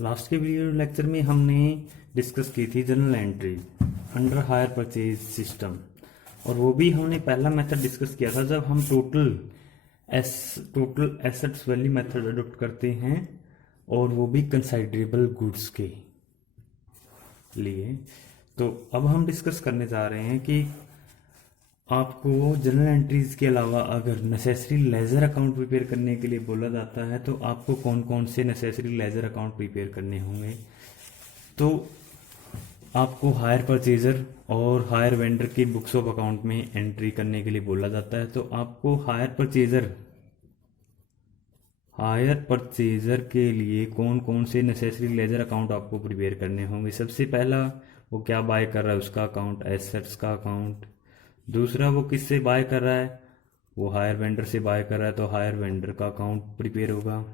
Last के video lecture में हमने डिस्कस की थी general entry under higher purchase system, और वो भी हमने पहला मेथड डिस्कस किया था जब हम total assets value method adopt करते हैं, और वो भी कंसाइडरेबल गुड्स के लिए। तो अब हम डिस्कस करने जा रहे हैं कि आपको जनरल एंट्रीज के अलावा अगर नेसेसरी लेजर अकाउंट प्रिपेयर करने के लिए बोला जाता है तो आपको कौन कौन से नेसेसरी लेजर अकाउंट प्रिपेयर करने होंगे। तो आपको हायर परचेजर और हायर वेंडर की बुक्स ऑफ अकाउंट में एंट्री करने के लिए बोला जाता है। तो आपको हायर परचेजर के लिए कौन कौन से नेसेसरी लेजर अकाउंट आपको प्रिपेयर करने होंगे। सबसे पहला, वो क्या बाय कर रहा है उसका अकाउंट, एसेट्स का अकाउंट। दूसरा, वो किससे बाय कर रहा है, वो हायर वेंडर से बाय कर रहा है तो हायर वेंडर का अकाउंट प्रिपेयर होगा।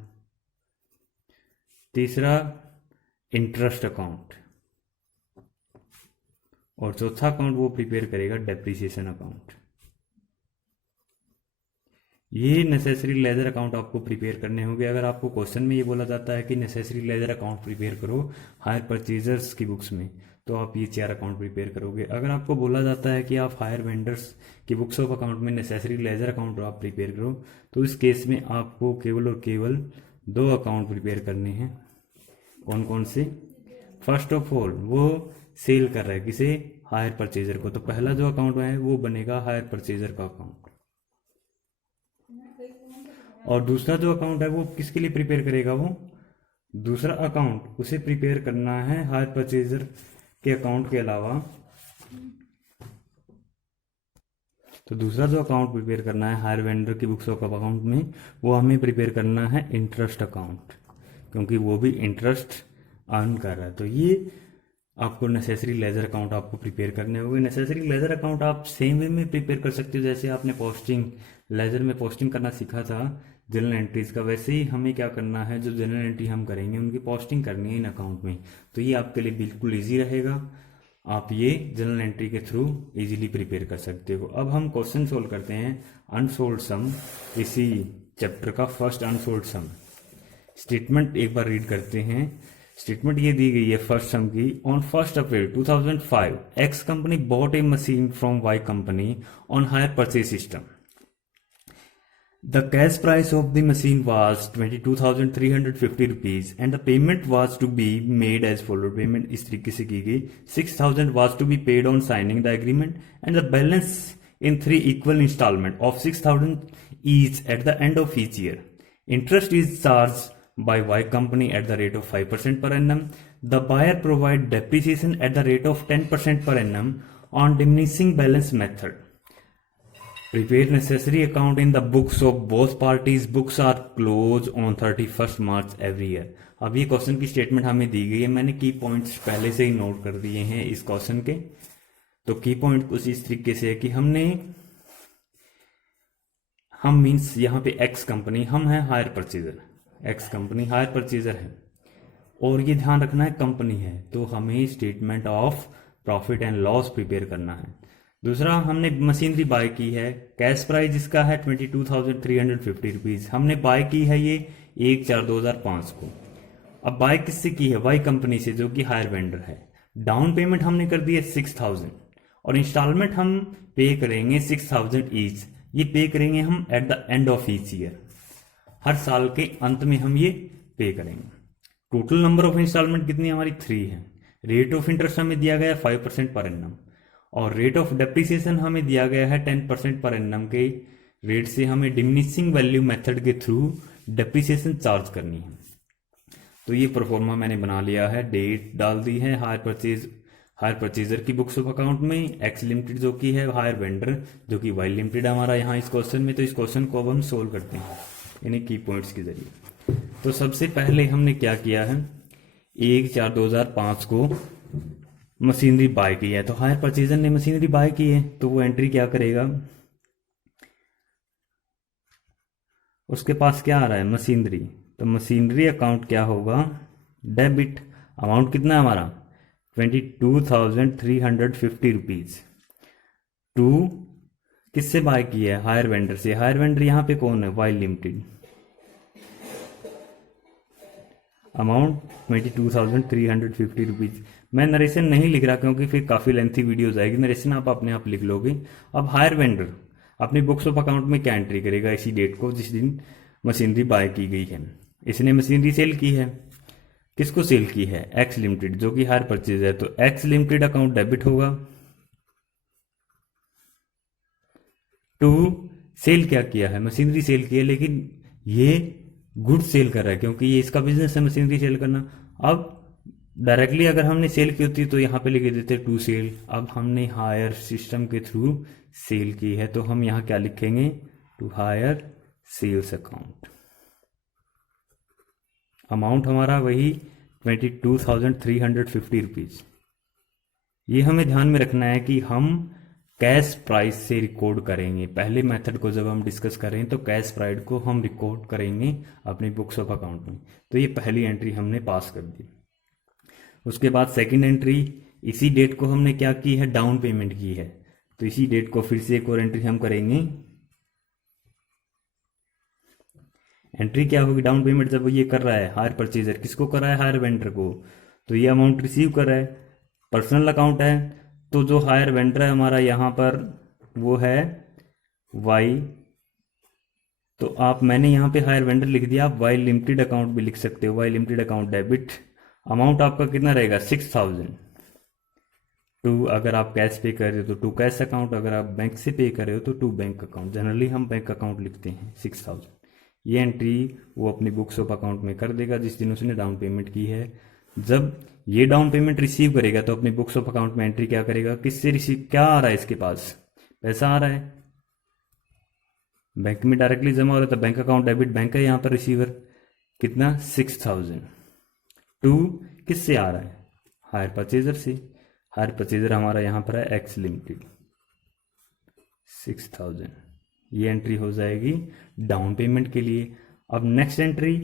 तीसरा, इंटरेस्ट अकाउंट। और चौथा अकाउंट वो प्रिपेयर करेगा डेप्रिसिएशन अकाउंट। ये नेसेसरी लेजर अकाउंट आपको प्रिपेयर करने होंगे। अगर आपको क्वेश्चन में ये बोला जाता है कि नेसेसरी लेजर अकाउंट प्रिपेयर करो हायर परचेजर्स की बुक्स में, तो आप ये 4 अकाउंट प्रिपेयर करोगे। अगर आपको बोला जाता है कि आप हायर वेंडर्स की बुक्स ऑफ अकाउंट में नेसेसरी लेजर अकाउंट आप प्रिपेयर करो, तो इस केस में आपको केवल और केवल 2 अकाउंट प्रिपेयर करने हैं। कौन कौन से? फर्स्ट ऑफ ऑल, वो सेल कर रहा है किसे, हायर परचेजर को, तो पहला जो अकाउंट है वो बनेगा हायर परचेजर का अकाउंट। और दूसरा जो अकाउंट है वो किसके लिए प्रिपेयर करेगा, वो दूसरा अकाउंट उसे प्रिपेयर करना है हायर परचेजर के अकाउंट के अलावा। तो दूसरा जो अकाउंट प्रिपेयर करना है हायर वेंडर की बुक्स ऑफ अकाउंट में, वो हमें प्रिपेयर करना है इंटरेस्ट अकाउंट, क्योंकि वो भी इंटरेस्ट अर्न कर रहा है। तो ये आपको नेसेसरी लेजर अकाउंट आपको प्रिपेयर करने होंगे। नेसेसरी लेजर अकाउंट आप सेम वे में प्रिपेयर कर सकते हो जैसे आपने लेजर में पोस्टिंग करना सीखा था जनरल एंट्रीज का, वैसे ही हमें क्या करना है, जो जनरल एंट्री हम करेंगे उनकी पोस्टिंग करनी है इन अकाउंट में। तो ये आपके लिए बिल्कुल ईजी रहेगा, आप ये जनरल एंट्री के थ्रू इजीली प्रिपेयर कर सकते हो। अब हम क्वेश्चन सोल्व करते हैं अनसोल्ड सम, इसी चैप्टर का फर्स्ट अनसोल्ड सम। स्टेटमेंट एक बार रीड करते हैं। स्टेटमेंट ये दी गई है फर्स्ट सम की। On 1 April 2005 X company bought a machine from Y company on hire purchase system. The cash price of the machine was 22,350 rupees and the payment was to be made as follow. Payment इस तरीके से की गई, 6,000 was to be paid on signing the agreement and the balance in 3 equal installment of 6,000 each at the end of each year. Interest is charged by Y company at the rate of 5% per annum. The buyer provide depreciation at the rate of 10% per annum on diminishing balance method. Prepare necessary account in the books of both parties. Books are closed on 31st March every year. अब ये question की statement हमें दी गई है, मैंने की points पहले से ही नोट कर दिए हैं इस क्वेश्चन के। तो की पॉइंट कुछ इस तरीके से है कि हम मीन्स यहाँ पे एक्स कंपनी, हम हैं hire purchaser, X company hire purchaser है, और ये ध्यान रखना है कंपनी है, तो हमें statement of profit and loss prepare करना है। दूसरा, हमने मशीनरी बाय की है, कैश प्राइस इसका है 22,350 रुपीज, हमने बाय की है ये 1/4/2005 को। अब बाय किससे की है, वाई कंपनी से, जो कि हायर वेंडर है। डाउन पेमेंट हमने कर दी है 6,000 और इंस्टॉलमेंट हम पे करेंगे 6,000 ईच। ये पे करेंगे हम at the end of each year, हर साल के अंत में हम ये पे करेंगे। टोटल नंबर ऑफ इंस्टॉलमेंट कितनी हमारी 3 है। रेट ऑफ इंटरेस्ट हमें दिया गया है 5% पर एनम, और रेट ऑफ डेप्रिसिएशन हमें दिया गया है 10% पर एनम के रेट से हमें डिमिनिशिंग वैल्यू मेथड के थ्रू डेप्रिसिएशन चार्ज करनी है। तो ये प्रोफॉर्मा मैंने बना लिया है, डेट डाल दी है हायर परचेजर की बुक्स ऑफ अकाउंट में, एक्स लिमिटेड जो कि है हायर वेंडर, जो कि वाई लिमिटेड हमारा यहाँ इस क्वेश्चन में। तो इस क्वेश्चन को अब हम सोल्व करते हैं यानी की पॉइंट्स के जरिए। तो सबसे पहले हमने क्या किया है, 1/4/2005 को मशीनरी बाय की है, तो हायर परचेजर ने मशीनरी बाय की है, तो वो एंट्री क्या करेगा, उसके पास क्या आ रहा है मशीनरी, तो मशीनरी अकाउंट क्या होगा, डेबिट। अमाउंट कितना है हमारा 22,350 रुपीज। टू किससे बाय की है, हायर वेंडर से। हायर वेंडर यहाँ पे कौन है, वाई लिमिटेड। Amount 22,350 rupees. मैं नरेशन नहीं लिख रहा क्योंकि फिर काफ़ी लेंथी वीडियो जाएगी, नरेशन आप अपने आप लिख लोगे। अब हायर वेंडर अपनी बुक्स ऑफ अकाउंट में क्या एंट्री करेगा इसी डेट को जिस दिन मशीनरी बाय की गई है। इसने मशीनरी सेल की है, किसको सेल की है? एक्स लिमिटेड, जो कि हायर परचेज है। तो एक्स लिमिटेड अकाउंट डेबिट होगा। टू सेल क्या किया है? मशीनरी सेल की है, लेकिन ये गुड सेल कर रहा है क्योंकि ये इसका बिजनेस है मशीनरी सेल करना। अब डायरेक्टली अगर हमने सेल की होती तो यहाँ पे लिख देते टू सेल। अब हमने हायर सिस्टम के थ्रू सेल की है तो हम यहाँ क्या लिखेंगे? To hire sales account. Amount हमारा वही 22,350 रुपीज़। ये हमें ध्यान में रखना है कि हम कैश प्राइस से रिकॉर्ड करेंगे। पहले मेथड को जब हम डिस्कस करें तो कैश प्राइस को हम रिकॉर्ड करेंगे अपनी बुक्स ऑफ अकाउंट में। तो ये पहली एंट्री हमने पास कर दी। उसके बाद सेकंड एंट्री, इसी डेट को हमने क्या की है? डाउन पेमेंट की है। तो इसी डेट को फिर से एक और एंट्री हम करेंगे। एंट्री क्या होगी? डाउन पेमेंट जब ये कर रहा है हायर परचेजर, किसको कर रहा है? हायर वेंडर को। तो ये अमाउंट रिसीव कर रहा है, पर्सनल अकाउंट है। तो जो हायर वेंडर है हमारा यहाँ पर वो है वाई। तो आप मैंने यहाँ पे हायर वेंडर लिख दिया, आप वाई लिमिटेड अकाउंट भी लिख सकते हो। Y limited account debit. Amount आपका कितना रहेगा? 6,000। टू अगर आप कैश पे कर रहे हो तो टू कैश अकाउंट, अगर आप बैंक से पे कर रहे हो तो टू बैंक अकाउंट। जनरली हम बैंक अकाउंट लिखते हैं। 6,000 ये एंट्री वो अपनी बुक्स ऑफ अकाउंट में कर देगा जिस दिन उसने डाउन पेमेंट की है। जब ये डाउन पेमेंट रिसीव करेगा तो अपनी बुक्स ऑफ अकाउंट में एंट्री क्या करेगा? किससे रिसीव, क्या आ रहा है इसके पास? पैसा आ रहा है, बैंक में डायरेक्टली जमा हो रहा था। बैंक अकाउंट डेबिट, बैंक है यहाँ पर रिसीवर। कितना? 6,000। टू किससे आ रहा है? हायर परचेजर से। हायर परचेजर हमारा यहाँ पर है एक्स लिमिटेड। 6,000 ये एंट्री हो जाएगी डाउन पेमेंट के लिए। अब नेक्स्ट एंट्री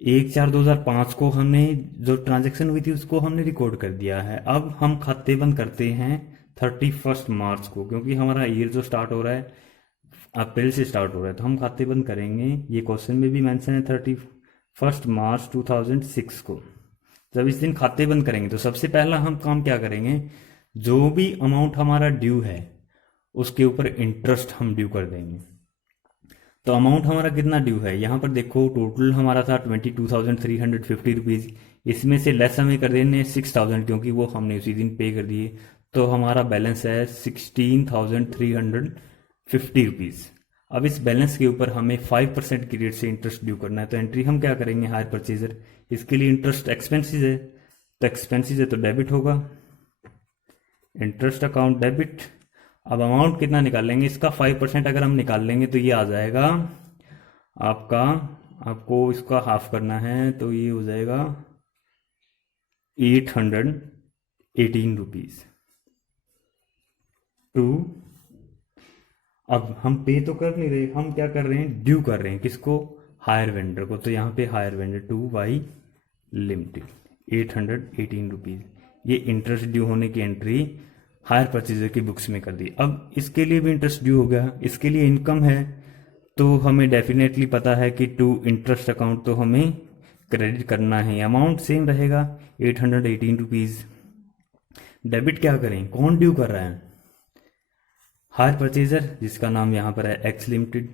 1/4/2005 को हमने जो ट्रांजैक्शन हुई थी उसको हमने रिकॉर्ड कर दिया है। अब हम खाते बंद करते हैं 31 मार्च को, क्योंकि हमारा ईयर जो स्टार्ट हो रहा है अप्रैल से स्टार्ट हो रहा है। तो हम खाते बंद करेंगे, ये क्वेश्चन में भी मेंशन है 31 मार्च 2006 को। जब इस दिन खाते बंद करेंगे तो सबसे पहला हम काम क्या करेंगे? जो भी अमाउंट हमारा ड्यू है उसके ऊपर इंटरेस्ट हम ड्यू कर देंगे। तो अमाउंट हमारा कितना ड्यू है? यहाँ पर देखो टोटल हमारा था 22,350 रुपीज़। इसमें से लेस हमें कर देने 6,000 क्योंकि वो हमने उसी दिन पे कर दिए। तो हमारा बैलेंस है 16,350 रुपीज़। अब इस बैलेंस के ऊपर हमें 5% की रेट से इंटरेस्ट ड्यू करना है। तो एंट्री हम क्या करेंगे? Hire purchaser. इसके लिए इंटरेस्ट एक्सपेंसिस है, तो एक्सपेंसिस है तो डेबिट होगा, इंटरेस्ट अकाउंट डेबिट। अब अमाउंट कितना निकालेंगे? इसका 5% अगर हम निकाल लेंगे तो ये आ जाएगा आपका, आपको इसका हाफ करना है तो ये हो जाएगा 818 रुपीज़। टू अब हम पे तो कर नहीं रहे, हम क्या कर रहे हैं? ड्यू कर रहे हैं। किसको? हायर वेंडर को। तो यहाँ पे hire vendor to Y limited 818 rupees. ये इंटरेस्ट ड्यू होने की एंट्री हायर परचेजर की बुक्स में कर दी। अब इसके लिए भी इंटरेस्ट ड्यू हो गया, इसके लिए इनकम है तो हमें डेफिनेटली पता है कि टू इंटरेस्ट अकाउंट तो हमें क्रेडिट करना है। अमाउंट सेम रहेगा 818 रुपीज़। डेबिट क्या करें? कौन ड्यू कर रहा है? हायर परचेजर, जिसका नाम यहाँ पर है x limited.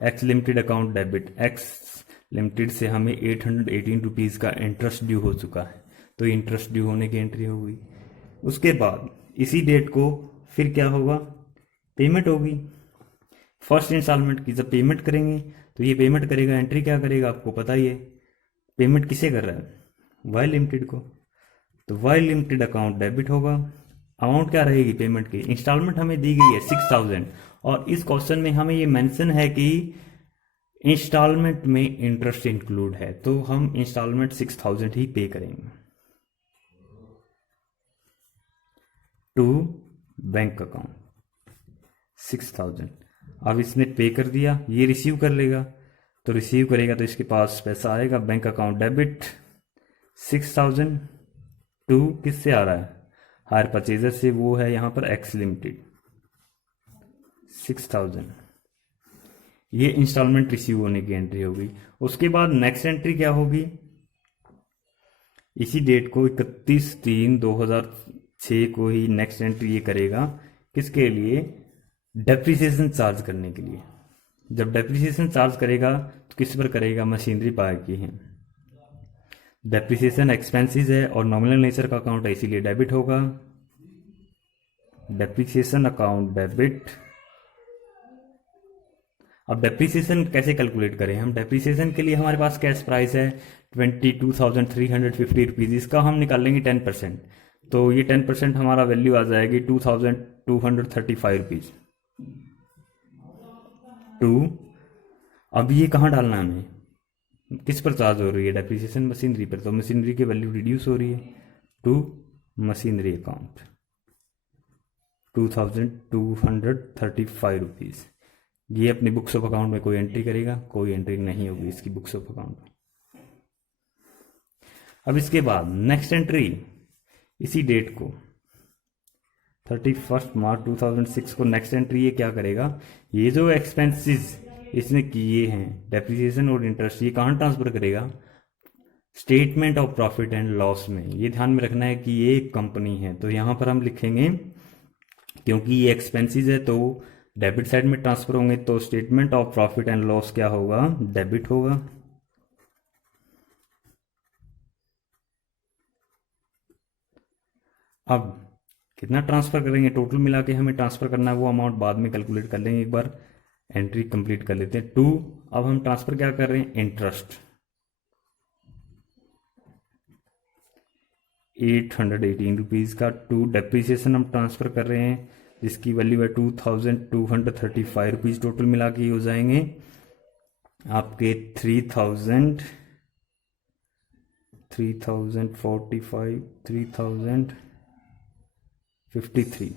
X limited account debit. X limited से हमें 818 रुपीज़ का इंटरेस्ट ड्यू हो चुका है, तो इंटरेस्ट ड्यू होने की एंट्री हो गई। उसके बाद इसी डेट को फिर क्या होगा? पेमेंट होगी फर्स्ट इंस्टॉलमेंट की। जब पेमेंट करेंगे तो ये पेमेंट करेगा, एंट्री क्या करेगा? आपको पता ही है। पेमेंट किसे कर रहा है? वाई लिमिटेड को। तो वाई लिमिटेड अकाउंट डेबिट होगा। अमाउंट क्या रहेगी पेमेंट की? इंस्टॉलमेंट हमें दी गई है 6,000 और इस क्वेश्चन में हमें ये मेंशन है कि इंस्टॉलमेंट में इंटरेस्ट इंक्लूड है, तो हम इंस्टॉलमेंट 6,000 ही पे करेंगे। To bank account 6,000। अब इसने पे कर दिया, ये रिसीव कर लेगा। तो रिसीव करेगा तो इसके पास पैसा आएगा, बैंक अकाउंट डेबिट 6,000। टू किससे आ रहा है? हायर परचेजर से, वो है यहाँ पर एक्स लिमिटेड 6,000। ये इंस्टॉलमेंट रिसीव होने की एंट्री होगी। उसके बाद नेक्स्ट एंट्री क्या होगी, इसी डेट को 31/3/2006 को ही नेक्स्ट एंट्री ये करेगा, किसके लिए, डेप्रिसिएशन चार्ज करने के लिए। जब डेप्रिसिएशन चार्ज करेगा तो किस पर करेगा, मशीनरी बाय की है। डेप्रिसिएशन एक्सपेंसेस है और नॉमिनल नेचर का अकाउंट है, इसीलिए डेबिट होगा। Depreciation account debit. अब डेप्रिसिएशन कैसे कैलकुलेट करें हम, डेप्रिसिएशन के लिए हमारे पास कैश प्राइस है 22,350 रुपीज़, इसका हम निकाल लेंगे 10%, तो ये 10% हमारा वैल्यू आ जाएगी 2,235 रुपीज़। अब ये कहाँ डालना है हमें, किस पर चार्ज हो रही है, डेप्रिसिएशन मशीनरी पर, तो मशीनरी की वैल्यू रिड्यूस हो रही है टू मशीनरी अकाउंट 2,235 रुपीज़। ये अपनी बुक्स ऑफ अकाउंट में कोई एंट्री करेगा, कोई एंट्री नहीं होगी इसकी बुक्स ऑफ अकाउंट में। अब इसके बाद नेक्स्ट एंट्री इसी डेट को 31 मार्च 2006 को नेक्स्ट एंट्री ये क्या करेगा, ये जो एक्सपेंसेस इसने किए हैं डेप्रिसिएशन और इंटरेस्ट, ये कहाँ ट्रांसफर करेगा, statement of profit and loss में। ये ध्यान में रखना है कि ये एक कंपनी है, तो यहाँ पर हम लिखेंगे, क्योंकि ये एक्सपेंसेस है तो डेबिट साइड में ट्रांसफर होंगे, तो statement of profit and loss क्या होगा, डेबिट होगा। अब कितना ट्रांसफर करेंगे, टोटल मिला के हमें ट्रांसफर करना है, वो अमाउंट बाद में कैलकुलेट कर लेंगे, एक बार एंट्री कंप्लीट कर लेते हैं। 2, अब हम ट्रांसफर क्या कर रहे हैं, इंटरेस्ट 818 रुपीज़ का। 2 डेप्रिसिएशन हम ट्रांसफर कर रहे हैं जिसकी वैल्यू है 2,235 रुपीज़, टोटल मिला के हो जाएंगे आपके 3,045 3,053।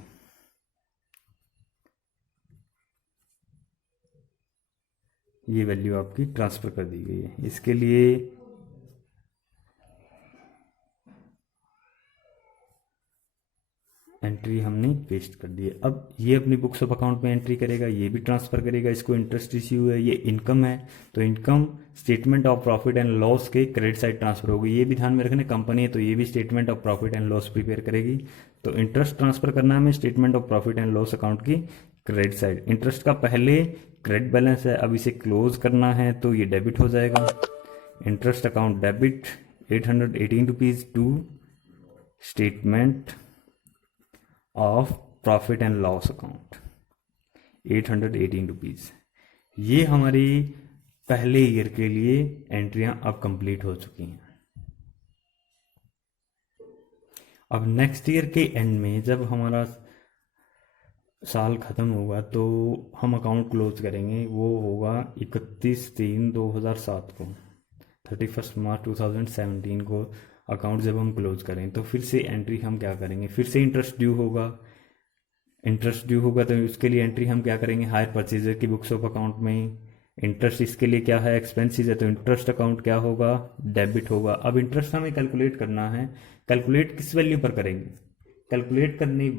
ये वैल्यू आपकी ट्रांसफर कर दी गई है। इसके लिए एंट्री हमने पेस्ट कर दी है। अब ये अपनी बुक्स ऑफ अकाउंट में एंट्री करेगा, ये भी ट्रांसफर करेगा, इसको इंटरेस्ट रिसीव है, ये इनकम है, तो income statement of profit and loss के क्रेडिट साइड ट्रांसफर होगी। ये भी ध्यान में रखना, कंपनी है तो ये भी statement of profit and loss prepare करेगी। तो इंटरेस्ट ट्रांसफर करना है हमें statement of profit and loss account की क्रेडिट साइड। इंटरेस्ट का पहले क्रेडिट बैलेंस है, अब इसे क्लोज करना है तो ये डेबिट हो जाएगा। Interest account debit 818 rupees to statement of profit and loss account 818 rupees. ये हमारी पहले ईयर के लिए एंट्रियां अब कंप्लीट हो चुकी हैं। अब नेक्स्ट ईयर के एंड में जब हमारा साल ख़त्म होगा तो हम अकाउंट क्लोज करेंगे, वो होगा 31/3/2007 को, 31 मार्च 2017 को अकाउंट जब हम क्लोज करें तो फिर से एंट्री हम क्या करेंगे, फिर से इंटरेस्ट ड्यू होगा। इंटरेस्ट ड्यू होगा तो उसके लिए एंट्री हम क्या करेंगे, हायर परचेजर की बुक्स ऑफ अकाउंट में। इंटरेस्ट इसके लिए क्या है, एक्सपेंसेस है, तो इंटरेस्ट अकाउंट क्या होगा, डेबिट होगा। अब इंटरेस्ट हमें कैलकुलेट करना है, कैलकुलेट किस वैल्यू पर करेंगे, कैलकुलेट करने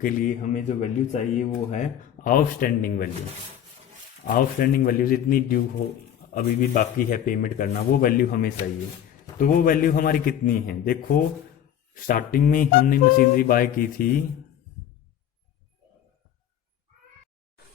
के लिए हमें जो वैल्यू चाहिए वो है आउटस्टैंडिंग वैल्यू। आउटस्टैंडिंग वैल्यू जितनी ड्यू हो अभी भी बाकी है पेमेंट करना, वो वैल्यू हमें चाहिए। तो वो वैल्यू हमारी कितनी है, देखो स्टार्टिंग में हमने मशीनरी बाय की थी।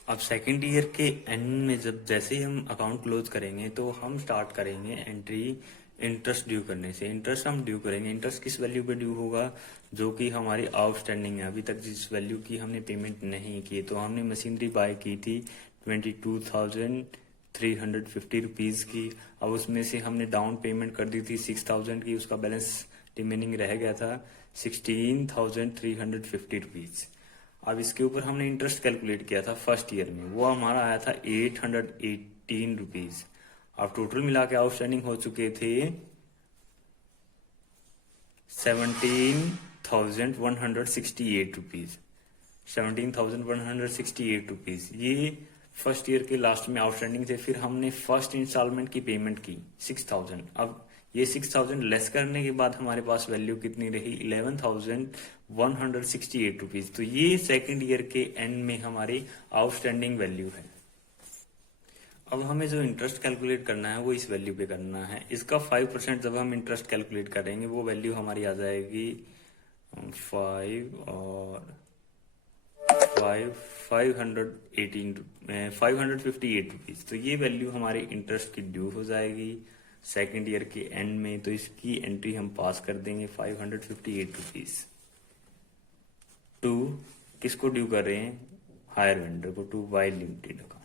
अब सेकेंड ईयर के एंड में जब जैसे ही हम अकाउंट क्लोज करेंगे तो हम स्टार्ट करेंगे एंट्री इंटरेस्ट ड्यू करने से। इंटरेस्ट हम ड्यू करेंगे, इंटरेस्ट किस वैल्यू पे ड्यू होगा, जो कि हमारी आउटस्टैंडिंग है, अभी तक जिस वैल्यू की हमने पेमेंट नहीं की। तो हमने मशीनरी बाय की थी 22,350 रुपीज़ की। अब उसमें से हमने डाउन पेमेंट कर दी थी 6,000 की, उसका बैलेंस रिमेनिंग रह गया था 16,350 रुपीज़। अब इसके ऊपर हमने इंटरेस्ट कैलकुलेट किया था फर्स्ट ईयर में, वो हमारा आया था 818 रुपीज़। अब टोटल मिला के आउटस्टैंडिंग हो चुके थे 17,168 रुपीज़। 17,168 रुपीज़ ये फर्स्ट ईयर के लास्ट में आउटस्टैंडिंग थे। फिर हमने फर्स्ट इंस्टॉलमेंट की पेमेंट की 6,000। अब ये 6,000 लेस करने के बाद हमारे पास वैल्यू कितनी रही, 11,168 रुपीज़। तो ये सेकेंड ईयर के एंड में हमारी आउटस्टैंडिंग वैल्यू है। अब हमें जो इंटरेस्ट कैलकुलेट करना है वो इस वैल्यू पे करना है। इसका 5% जब हम इंटरेस्ट कैलकुलेट करेंगे वो वैल्यू हमारी आ जाएगी 5 और 558 रुपीज। तो ये वैल्यू हमारे इंटरेस्ट की ड्यू हो जाएगी सेकेंड ईयर के एंड में। तो इसकी एंट्री हम पास कर देंगे 558 रुपीज टू, किसको ड्यू कर रहे हैं, हायर वेंडर को, to Y limited account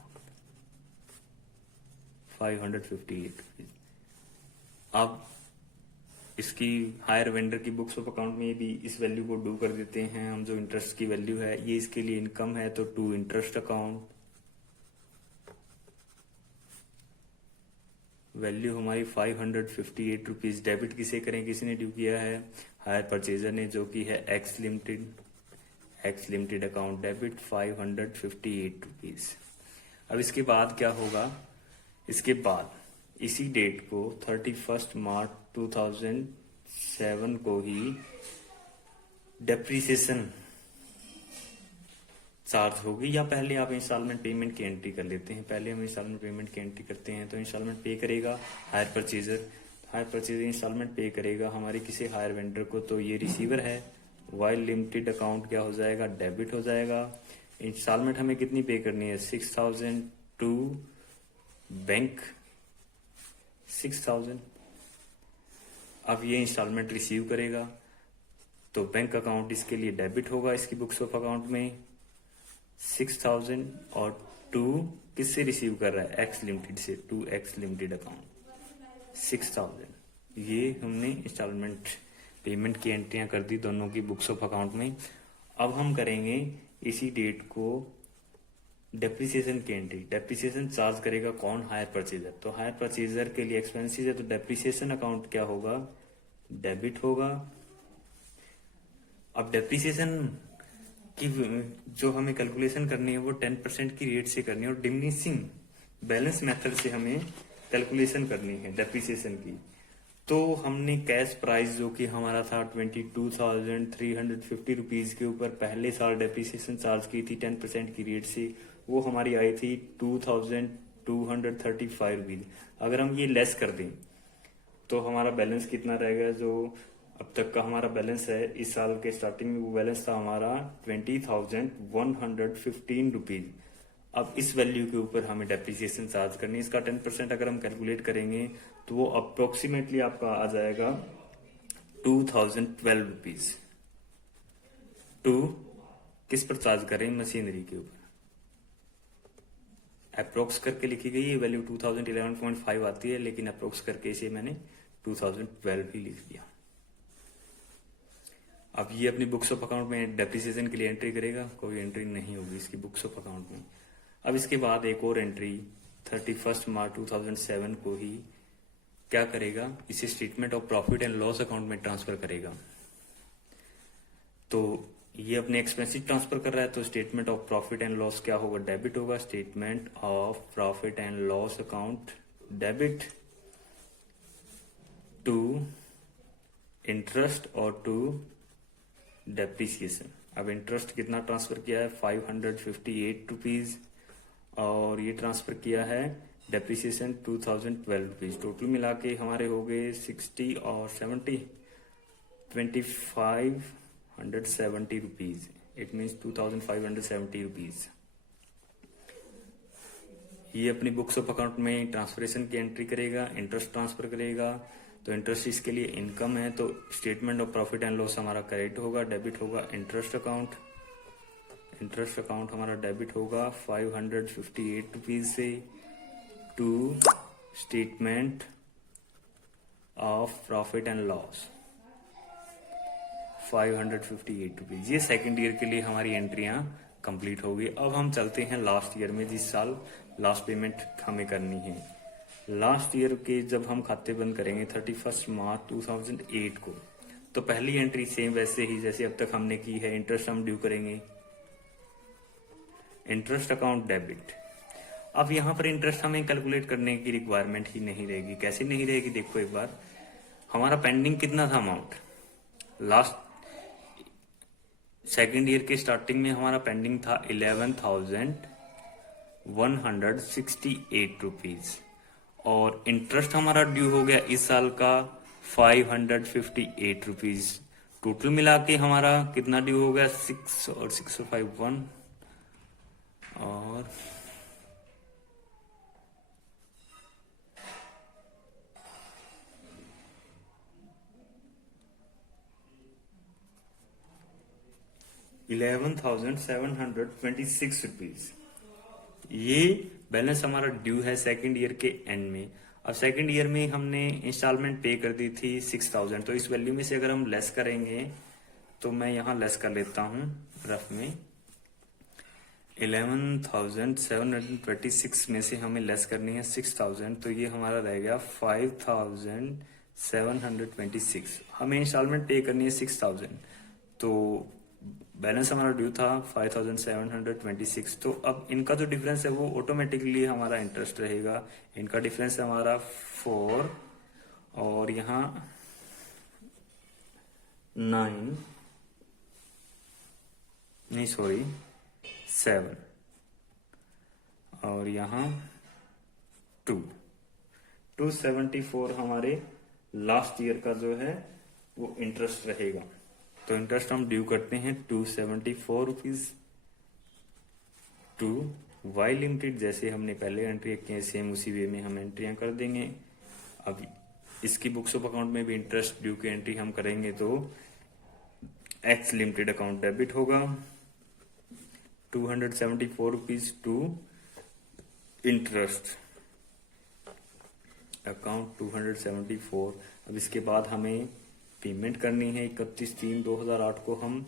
558 rupees. अब इसकी हायर वेंडर की बुक्स ऑफ अकाउंट में भी इस वैल्यू को ड्यू कर देते हैं हम। जो इंटरेस्ट की वैल्यू है ये इसके लिए इनकम है, तो टू इंटरेस्ट अकाउंट वैल्यू हमारी 558 रुपीज। डेबिट किसे करें, किसने ड्यू किया है, हायर परचेजर ने, जो कि है x limited account debit 558 rupees. अब इसके बाद क्या होगा, इसके बाद इसी डेट को 31 मार्च 2007 को ही डेप्रीसिएशन चार्ज होगी, या पहले आप इंस्टॉलमेंट पेमेंट की एंट्री कर लेते हैं। पहले हम इंस्टॉलमेंट पेमेंट की एंट्री करते हैं, तो इंस्टॉलमेंट पे करेगा हायर परचेजर इंस्टॉलमेंट पे करेगा हमारे किसी हायर वेंडर को। तो ये रिसीवर है, वाई लिमिटेड अकाउंट क्या हो जाएगा, डेबिट हो जाएगा। इंस्टॉलमेंट हमें कितनी पे करनी है, 6000 टू बैंक 6000। अब ये इंस्टॉलमेंट रिसीव करेगा तो बैंक अकाउंट इसके लिए डेबिट होगा इसकी बुक्स ऑफ अकाउंट में 6000, और टू किससे रिसीव कर रहा है, एक्स लिमिटेड से, टू एक्स लिमिटेड अकाउंट 6000। ये हमने इंस्टॉलमेंट पेमेंट की एंट्रियां कर दी दोनों की बुक्स ऑफ अकाउंट में। अब हम करेंगे इसी डेट को डेप्रिसिएशन की एंट्री। डेप्रिसिएशन चार्ज करेगा कौन, हायर परचेजर। तो हायर परचेजर के लिए एक्सपेंसेस है, तो डेप्रिसिएशन अकाउंट क्या होगा, डेबिट होगा। अब डेप्रिसिएशन की जो हमें कैलकुलेशन करनी है वो 10% की रेट से करनी है, और डिमिनिशिंग बैलेंस मेथड से हमें कैलकुलेशन करनी है डेप्रिसिएशन की। तो हमने कैश प्राइस जो कि हमारा था 22,350 रुपीज के ऊपर पहले साल डेप्रिसिएशन चार्ज की थी 10% की रेट से, वो हमारी आई थी 2235 रुपीज। अगर हम ये लेस कर दें तो हमारा बैलेंस कितना रहेगा, जो अब तक का हमारा बैलेंस है इस साल के स्टार्टिंग में, वो बैलेंस था हमारा 20,115 रुपीज। अब इस वैल्यू के ऊपर हमें डेप्रिसिएशन चार्ज करनी है। इसका 10% अगर हम कैलकुलेट करेंगे तो वो अप्रोक्सीमेटली आपका आ जाएगा 2012 रुपीज। टू किस पर चार्ज करें, मशीनरी के ऊपर। अप्रोक्स करके लिखी गई ये वैल्यू 2011.5 आती है, लेकिन अप्रोक्स करके इसे मैंने 2012 ही लिख दिया। अब ये अपनी बुक्स ऑफ अकाउंट में डेप्रिसिएशन के लिए एंट्री करेगा, कोई एंट्री नहीं होगी इसकी बुक्स ऑफ अकाउंट में। अब इसके बाद एक और एंट्री 31 मार्च 2007 को ही क्या करेगा, इसे statement of profit and loss account में ट्रांसफर करेगा। तो ये अपने एक्सपेंसिव ट्रांसफर कर रहा है, तो statement of profit and loss क्या होगा, डेबिट होगा। Statement of profit and loss account debit to interest और टू डेप्रिसिएशन। अब इंटरेस्ट कितना ट्रांसफर किया है, 558 रुपीज, और ये ट्रांसफर किया है डेप्रिसिएशन 2012 रुपीज। टोटल मिला के हमारे हो गए 60 और 70 2570 रुपीज। It means 2570 rupees. ये अपनी बुक्स ऑफ अकाउंट में ट्रांसफरेशन की एंट्री करेगा, इंटरेस्ट ट्रांसफर करेगा। तो इंटरेस्ट इसके लिए इनकम है, तो statement of profit and loss हमारा क्रेडिट होगा, डेबिट होगा इंटरेस्ट अकाउंट हमारा डेबिट होगा 558 रुपीज से to statement of profit and loss 558 rupees. ये सेकेंड ईयर के लिए हमारी एंट्रियां कंप्लीट होगी। अब हम चलते हैं लास्ट ईयर में, जिस साल लास्ट पेमेंट हमें करनी है। लास्ट ईयर के जब हम खाते बंद करेंगे 31 मार्च 2008 को, तो पहली एंट्री सेम वैसे ही जैसे अब तक हमने की है। इंटरेस्ट हम ड्यू करेंगे, इंटरेस्ट अकाउंट डेबिट। अब यहां पर इंटरेस्ट हमें कैलकुलेट करने की रिक्वायरमेंट ही नहीं रहेगी। कैसे नहीं रहेगी, देखो एक बार, हमारा पेंडिंग कितना था अमाउंट, लास्ट सेकेंड ईयर के स्टार्टिंग में हमारा पेंडिंग था 11,000 168 रुपीज। और इंटरेस्ट हमारा ड्यू हो गया इस साल का 558 रुपीज। टोटल मिला के हमारा कितना ड्यू हो गया, 6 और 651 और 11,726 रुपीज। ये बैलेंस हमारा ड्यू है सेकंड ईयर के एंड में। अब सेकंड ईयर में हमने इंस्टॉलमेंट पे कर दी थी 6,000, तो इस वैल्यू में से अगर हम लेस करेंगे तो मैं यहाँ लेस कर लेता हूँ रफ में। 11,726 में से हमें लेस करनी है 6,000, तो ये हमारा रह गया 5,726। हमें इंस्टॉलमेंट पे करनी है 6,000, तो बैलेंस हमारा ड्यू था 5,726। तो अब इनका जो डिफरेंस है वो ऑटोमेटिकली हमारा इंटरेस्ट रहेगा। इनका डिफरेंस है हमारा 4 और यहाँ 9 नहीं सॉरी 7 और यहाँ 274 हमारे लास्ट ईयर का जो है वो इंटरेस्ट रहेगा। तो इंटरेस्ट हम ड्यू करते हैं 274 रुपीज टू वाई लिमिटेड। जैसे हमने पहले एंट्री की है सेम उसी वे में हम एंट्रियां कर देंगे। अब इसकी बुक्स ऑफ अकाउंट में भी इंटरेस्ट ड्यू की एंट्री हम करेंगे तो एक्स लिमिटेड अकाउंट डेबिट होगा 274 रुपीज टू इंटरेस्ट अकाउंट 274। अब इसके बाद हमें पेमेंट करनी है 31/3/2008 को। हम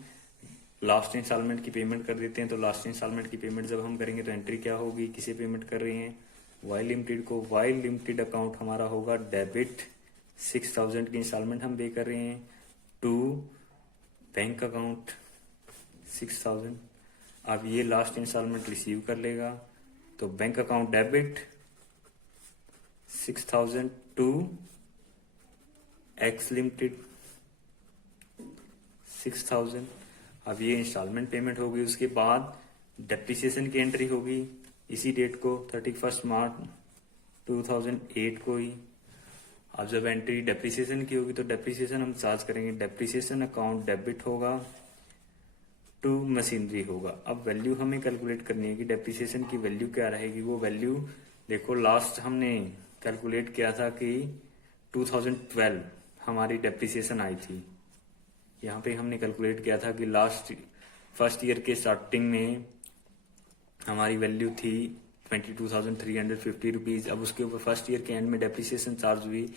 लास्ट इंस्टॉलमेंट की पेमेंट कर देते हैं। तो लास्ट इंस्टॉलमेंट की पेमेंट जब हम करेंगे तो एंट्री क्या होगी, किसे पेमेंट कर रहे हैं, वाई लिमिटेड को। वाई लिमिटेड अकाउंट हमारा होगा डेबिट 6,000 की इंस्टॉलमेंट हम पे कर रहे हैं टू बैंक अकाउंट 6,000। अब ये लास्ट इंस्टॉलमेंट रिसीव कर लेगा तो bank account debit 6,000 to X limited 6,000। अब ये इंस्टॉलमेंट पेमेंट होगी। उसके बाद डेप्रिसिएशन की एंट्री होगी इसी डेट को 31 मार्च 2008 को ही। अब जब एंट्री डेप्रिसिएशन की होगी तो डेप्रिसिएशन हम चार्ज करेंगे। डेप्रिसिएशन अकाउंट डेबिट होगा टू मशीनरी होगा। अब वैल्यू हमें कैलकुलेट करनी है कि डेप्रिसिएशन की वैल्यू क्या रहेगी। वो वैल्यू देखो लास्ट हमने कैलकुलेट किया था कि 2012 हमारी डेप्रिसिएशन आई थी। यहाँ पे हमने कैलकुलेट किया था कि लास्ट फर्स्ट ईयर के स्टार्टिंग में हमारी वैल्यू थी 22,350 रुपीज। अब उसके ऊपर फर्स्ट ईयर के एंड में डेप्रिसिएशन चार्ज हुई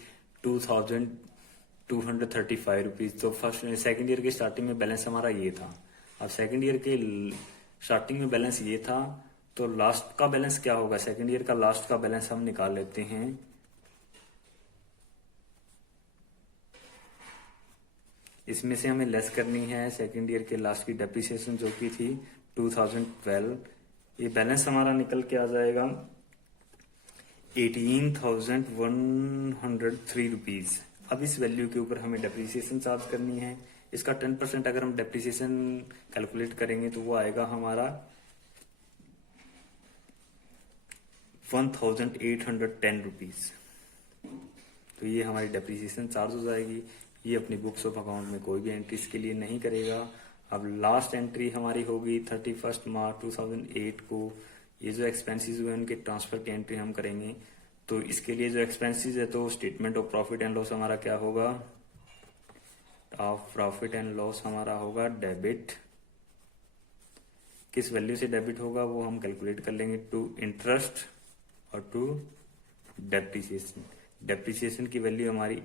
2,235 रुपीज। तो फर्स्ट सेकंड ईयर के स्टार्टिंग में बैलेंस हमारा ये था। अब सेकंड ईयर के स्टार्टिंग में बैलेंस ये था तो लास्ट का बैलेंस क्या होगा, सेकंड ईयर का लास्ट का बैलेंस हम निकाल लेते हैं। इसमें से हमें लेस करनी है सेकंड ईयर के लास्ट की डेप्रिसिएशन जो की थी 2012। ये बैलेंस हमारा निकल के आ जाएगा 18,103 रुपीज। अब इस वैल्यू के ऊपर हमें डेप्रिसिएशन चार्ज करनी है। इसका 10% अगर हम डेप्रिसिएशन कैलकुलेट करेंगे तो वो आएगा हमारा 1,810 रुपीज। तो ये हमारी डेप्रिसिएशन चार्ज हो जाएगी। ये अपनी बुक्स ऑफ अकाउंट में कोई भी एंट्री इसके लिए नहीं करेगा। अब लास्ट एंट्री हमारी होगी 31 मार्च 2008 को। ये जो एक्सपेंसेस हुए उनके ट्रांसफर की एंट्री हम करेंगे। तो इसके लिए जो एक्सपेंसेस है तो statement of profit and loss हमारा क्या होगा, ऑफ प्रॉफिट एंड लॉस हमारा होगा डेबिट। किस वैल्यू से डेबिट होगा वो हम कैलकुलेट कर लेंगे, टू इंटरेस्ट और टू डेप्रिसिएशन। डेप्रिसिएशन की वैल्यू हमारी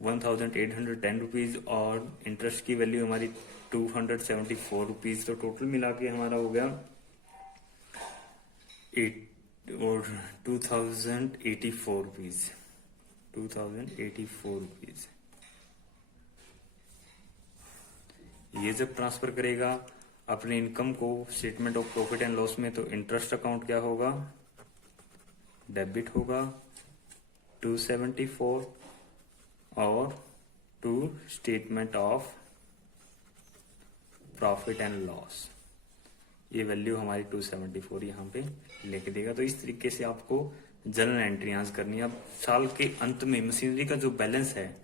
1,810 रुपीज और इंटरेस्ट की वैल्यू हमारी 274 रुपीज। तो टोटल मिला के हमारा हो गया 2,084 रुपीज 2,084 रुपीज। ये जब ट्रांसफर करेगा अपने इनकम को statement of profit and loss में तो इंटरेस्ट अकाउंट क्या होगा, डेबिट होगा 274 और to statement of profit and loss. ये वैल्यू हमारी 274 यहाँ पे लिख देगा। तो इस तरीके से आपको जर्नल एंट्रीज करनी है। अब साल के अंत में मशीनरी का जो बैलेंस है,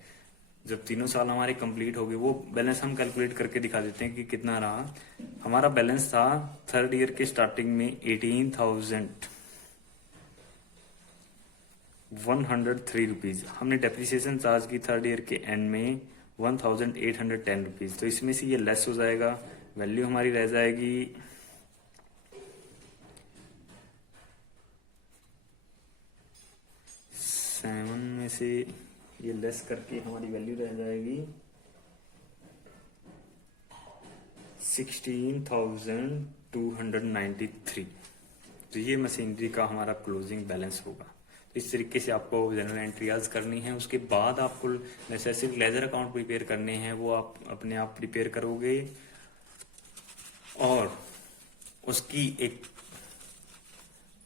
जब तीनों साल हमारे कंप्लीट हो गए, वो बैलेंस हम कैलकुलेट करके दिखा देते हैं कि कितना रहा। हमारा बैलेंस था थर्ड ईयर के स्टार्टिंग में 18,103 रुपीज। हमने डेप्रिसिएशन चार्ज की थर्ड ईयर के एंड में 1,810 रुपीज। तो इसमें से ये लेस हो जाएगा, वैल्यू हमारी रह जाएगी 7 में से ये लेस करके हमारी वैल्यू रह जाएगी 16,293। तो ये मशीनरी का हमारा क्लोजिंग बैलेंस होगा। तो इस तरीके से आपको जनरल एंट्रीज करनी है। उसके बाद आपको नेसेसरी लेजर अकाउंट प्रिपेयर करने हैं, वो आप अपने आप प्रिपेयर करोगे और उसकी एक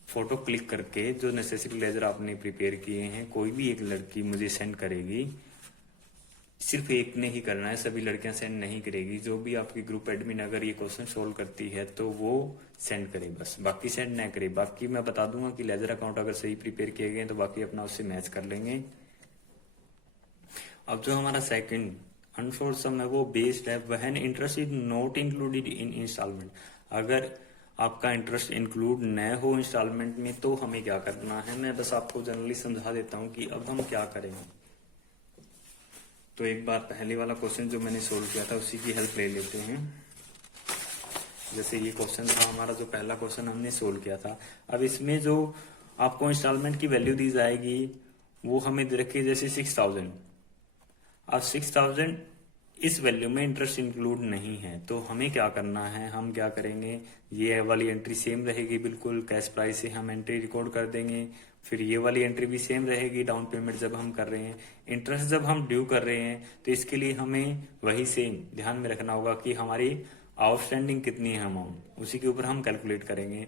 फोटो क्लिक करके जो नेसेसरी लेजर आपने प्रिपेयर किए हैं, कोई भी एक लड़की मुझे सेंड करेगी। सिर्फ एक ने ही करना है, सभी लड़कियां सेंड नहीं करेगी। जो भी आपकी ग्रुप एडमिन अगर ये क्वेश्चन सोल्व करती है तो वो सेंड करे, बस बाकी सेंड ना करे। बाकी मैं बता दूंगा कि लेजर अकाउंट अगर सही प्रिपेयर किए गए तो बाकी अपना उससे मैच कर लेंगे। अब जो हमारा सेकंड अनफोर्ड सम है वो बेस्ड है when interest is not included in instalment. अगर आपका इंटरेस्ट इंक्लूड न हो इंस्टॉलमेंट में तो हमें क्या करना है, मैं बस आपको जनरली समझा देता हूं कि अब हम क्या करेंगे। तो एक बार पहले वाला क्वेश्चन जो मैंने सोल्व किया था उसी की हेल्प ले लेते हैं। जैसे ये क्वेश्चन था हमारा, जो पहला क्वेश्चन हमने सोल्व किया था। अब इसमें जो आपको इंस्टॉलमेंट की वैल्यू दी जाएगी वो हमें दे रखी है जैसे 6,000। अब 6,000 इस वैल्यू में इंटरेस्ट इंक्लूड नहीं है, तो हमें क्या करना है, हम क्या करेंगे, ये वाली एंट्री सेम रहेगी बिल्कुल, कैश प्राइस से हम एंट्री रिकॉर्ड कर देंगे। फिर ये वाली एंट्री भी सेम रहेगी, डाउन पेमेंट जब हम कर रहे हैं, इंटरेस्ट जब हम ड्यू कर रहे हैं, तो इसके लिए हमें वही सेम ध्यान में रखना होगा कि हमारी आउटस्टैंडिंग कितनी है अमाउंट, उसी के ऊपर हम कैलकुलेट करेंगे।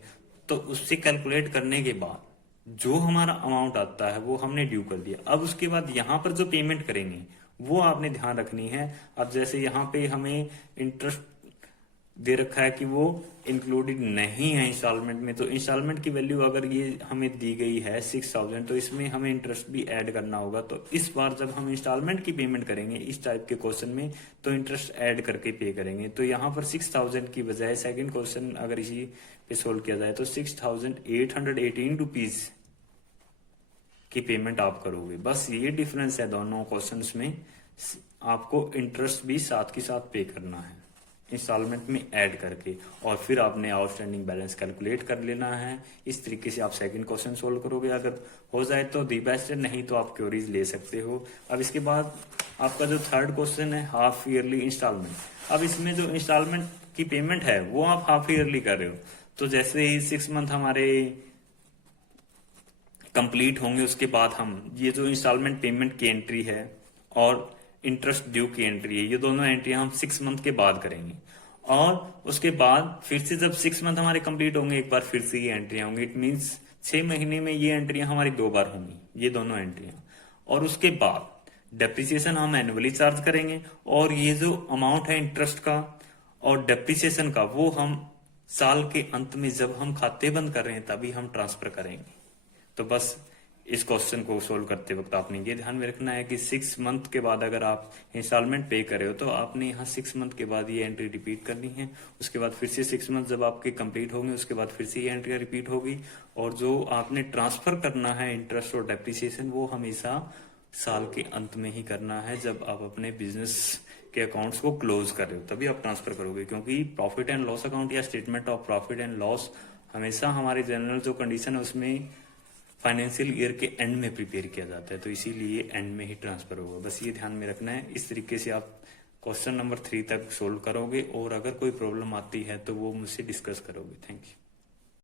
तो उससे कैलकुलेट करने के बाद जो हमारा अमाउंट आता है वो हमने ड्यू कर दिया। अब उसके बाद यहाँ पर जो पेमेंट करेंगे वो आपने ध्यान रखनी है। अब जैसे यहाँ पे हमें इंटरेस्ट दे रखा है कि वो इंक्लूडेड नहीं है इंस्टॉलमेंट में, तो इंस्टॉलमेंट की वैल्यू अगर ये हमें दी गई है 6,000, तो इसमें हमें इंटरेस्ट भी ऐड करना होगा। तो इस बार जब हम इंस्टॉलमेंट की पेमेंट करेंगे इस टाइप के क्वेश्चन में, तो इंटरेस्ट ऐड करके पे करेंगे। तो यहाँ पर 6,000 की बजाय सेकंड क्वेश्चन अगर इसी पे सोल्व किया जाए तो 6,818 रुपीज की पेमेंट आप करोगे। बस ये डिफरेंस है दोनों क्वेश्चंस में। आपको इंटरेस्ट भी साथ के साथ पे करना है इंस्टॉलमेंट में ऐड करके, और फिर आपने आउटस्टैंडिंग बैलेंस कैलकुलेट कर लेना है। इस तरीके से आप सेकंड क्वेश्चन सोल्व करोगे। अगर हो जाए तो दी बेस्ट है, नहीं तो आप क्वेरीज ले सकते हो। अब इसके बाद आपका जो थर्ड क्वेश्चन है हाफ ईयरली इंस्टॉलमेंट। अब इसमें जो इंस्टॉलमेंट की पेमेंट है वो आप हाफ ईयरली कर रहे हो। तो जैसे ही 6 मंथ हमारे कंप्लीट होंगे उसके बाद हम ये जो इंस्टॉलमेंट पेमेंट की एंट्री है और इंटरेस्ट ड्यू की एंट्री है, ये दोनों एंट्री हम 6 मंथ के बाद करेंगे। और उसके बाद फिर से जब 6 मंथ हमारे कंप्लीट होंगे एक बार फिर से ये एंट्री होंगी। इट मीन्स 6 महीने में ये एंट्रियां हमारी 2 बार होंगी, ये दोनों एंट्रियां। और उसके बाद डेप्रिसिएशन हम एनुअली चार्ज करेंगे, और ये जो अमाउंट है इंटरेस्ट का और डेप्रिसिएशन का वो हम साल के अंत में जब हम खाते बंद कर रहे हैं तभी हम ट्रांसफर करेंगे। तो बस इस क्वेश्चन को सोल्व करते वक्त आपने ये ध्यान में रखना है कि 6 मंथ के बाद अगर आप इंस्टॉलमेंट पे कर रहे हो तो आपने यहाँ 6 मंथ के बाद ये एंट्री रिपीट करनी है। उसके बाद फिर से 6 मंथ जब आपके कंप्लीट होंगे उसके बाद फिर से ये एंट्री रिपीट होगी। और जो आपने ट्रांसफर करना है इंटरेस्ट और डेप्रिसिएशन वो हमेशा साल के अंत में ही करना है, जब आप अपने बिजनेस के अकाउंट्स को क्लोज कर रहे हो तभी आप ट्रांसफर करोगे। क्योंकि प्रॉफिट एंड लॉस अकाउंट या statement of profit and loss हमेशा हमारे जनरल जो कंडीशन है उसमें फाइनेंशियल ईयर के एंड में प्रिपेयर किया जाता है, तो इसीलिए एंड में ही ट्रांसफर होगा। बस ये ध्यान में रखना है। इस तरीके से आप क्वेश्चन नंबर 3 तक सोल्व करोगे, और अगर कोई प्रॉब्लम आती है तो वो मुझसे डिस्कस करोगे। Thank you.